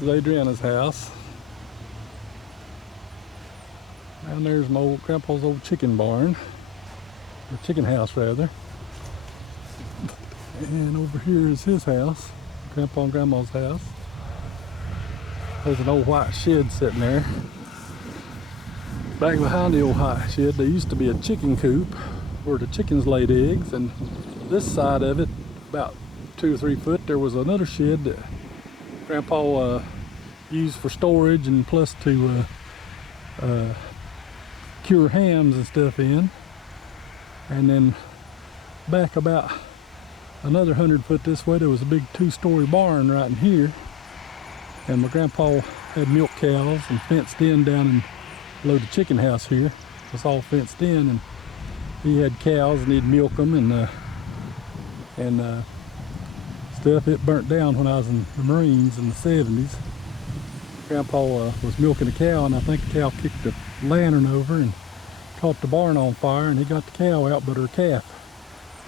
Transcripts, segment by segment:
This is Adriana's house. And there's my old grandpa's old chicken barn, or chicken house rather. And over here is his house, Grandpa and Grandma's house. There's an old white shed sitting there. Back behind the old white shed, there used to be a chicken coop where the chickens laid eggs, and this side of it, about 2 or 3 foot, there was another shed that Grandpa used for storage and plus to cure hams and stuff in. And then back about another 100 foot this way, there was a big 2-story barn right in here. And my grandpa had milk cows and fenced in down below the chicken house here. It was all fenced in, and he had cows and he'd milk them and stuff. It burnt down when I was in the Marines in the 70s. Grandpa was milking a cow, and I think the cow kicked the lantern over and caught the barn on fire, and he got the cow out, but her calf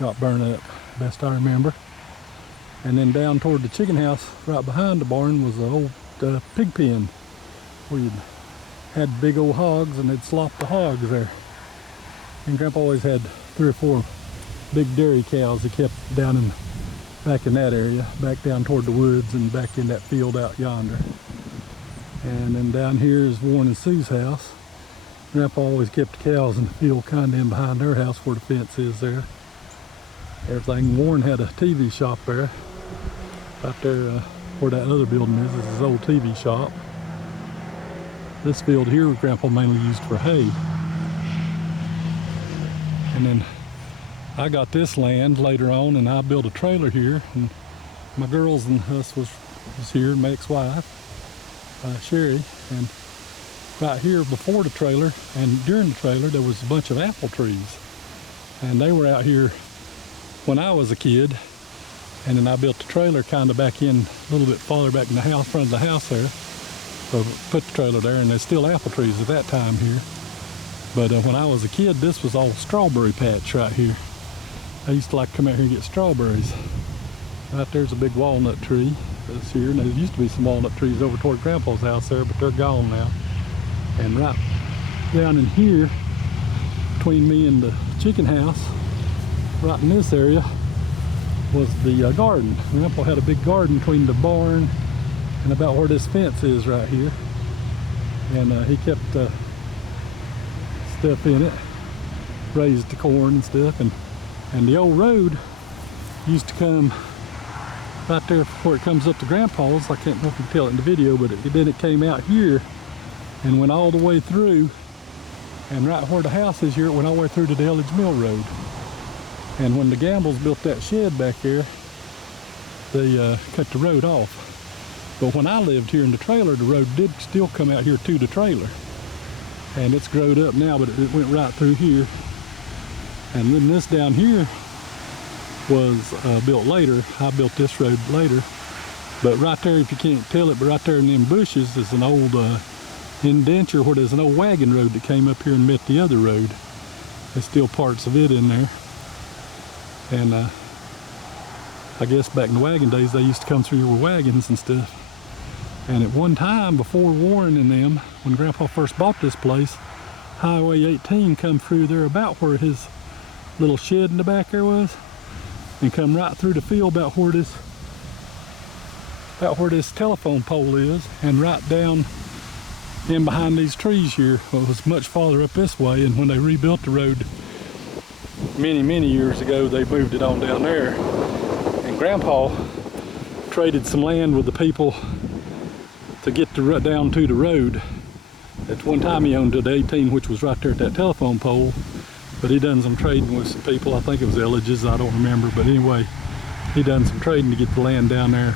got burned up, best I remember. And then down toward the chicken house right behind the barn was an old pig pen where you had big old hogs, and they'd slop the hogs there. And Grandpa always had 3 or 4 big dairy cows he kept down back in that area, back down toward the woods and back in that field out yonder. And then down here is Warren and Sue's house. Grandpa always kept the cows in the field kind of in behind their house where the fence is there. Everything. Warren had a TV shop there. Right there where that other building is his old TV shop. This field here Grandpa mainly used for hay. And then I got this land later on, and I built a trailer here, and my girls and us was here, my ex-wife, Sherry. And right here before the trailer and during the trailer there was a bunch of apple trees, and they were out here when I was a kid. And then I built the trailer kind of back in a little bit farther back in the house, front of the house there. So put the trailer there, and there's still apple trees at that time here. But when I was a kid, this was all strawberry patch right here. I used to like to come out here and get strawberries. Right there's a big walnut tree that's here, and there used to be some walnut trees over toward Grandpa's house there, but they're gone now. And right down in here, between me and the chicken house, right in this area, was the garden. Grandpa had a big garden between the barn and about where this fence is right here. And he kept stuff in it, raised the corn and stuff. And the old road used to come right there before it comes up to Grandpa's. I can't know if you can tell it in the video, but then it came out here and went all the way through. And right where the house is here, it went all the way through to the Elledge Mill Road. And when the Gambles built that shed back there, they cut the road off. But when I lived here in the trailer, the road did still come out here to the trailer. And it's growed up now, but it went right through here. And then this down here was built later. I built this road later. But right there, if you can't tell it, but right there in them bushes is an old indenture where there's an old wagon road that came up here and met the other road. There's still parts of it in there. And I guess back in the wagon days, they used to come through here with wagons and stuff. And at one time, before Warren and them, when Grandpa first bought this place, Highway 18 come through there about where his little shed in the back there was, and come right through the field about where this telephone pole is, and right down in behind these trees here. Well, it was much farther up this way, and when they rebuilt the road many years ago, they moved it on down there. And Grandpa traded some land with the people to get down to the road. At one time he owned the 18, which was right there at that telephone pole, but he done some trading with some people. I think it was Elledge's, I don't remember, but anyway, he done some trading to get the land down there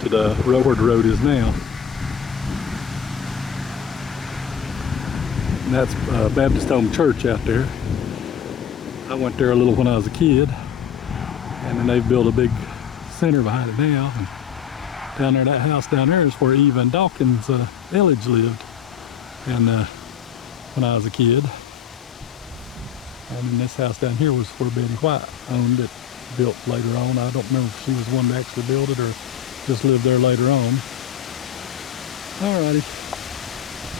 to the road where the road is now. And that's Baptist Home Church out there. I went there a little when I was a kid, and then they've built a big center behind it now. And down there, that house down there is where Eve and Dawkins Elledge lived, and when I was a kid. And then this house down here was where Betty White owned it, built later on. I don't remember if she was the one that actually built it or just lived there later on. Alrighty.